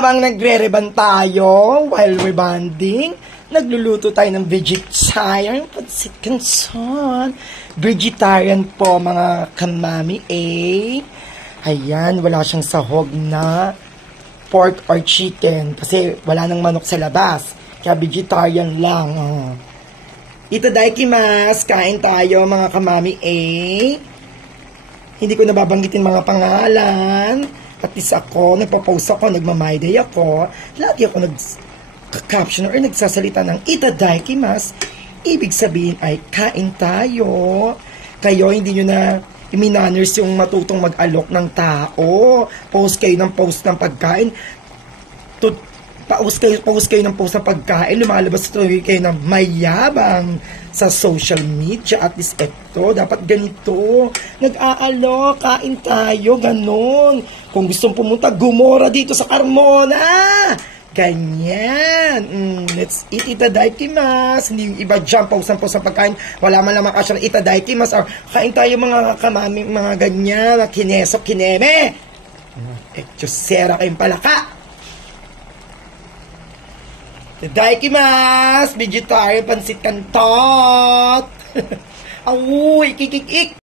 Habang nagre-reban tayo while rebanding, nagluluto tayo ng vegetarian pansit canton. Vegetarian po mga kamami Ayan, wala siyang sahog na pork or chicken kasi wala nang manok sa labas. Kaya vegetarian lang. Itadakimasu, kain tayo mga kamami Hindi ko nababanggitin mga pangalan. At least ako, nagpo-post ako, nagmamay day ako. Lagi ako nag-caption or nagsasalita ng itadakimasu. Ibig sabihin ay kain tayo. Kayo, hindi nyo na iminanners yung matutong mag-alok ng tao. Post kayo ng pagkain. Post kayo ng post ng pagkain. Lumalabas kayo ng mayabang sa social media. At least ito, dapat ganito. Nag-aalok, kain tayo, ganon. Kung gustong pumunta, Gomora dito sa Carmona. Ganyan. Let's eat itadakimasu. Hindi yung iba dyan, post ng pagkain. Wala man lang makasya ng itadakimasu. Or kain tayo mga kamami, mga ganyan, kinesok, kineme. Etchosera kayong palaka. Itadakimasu. Vegetarian pansit canton. Awuy, kikik-ik.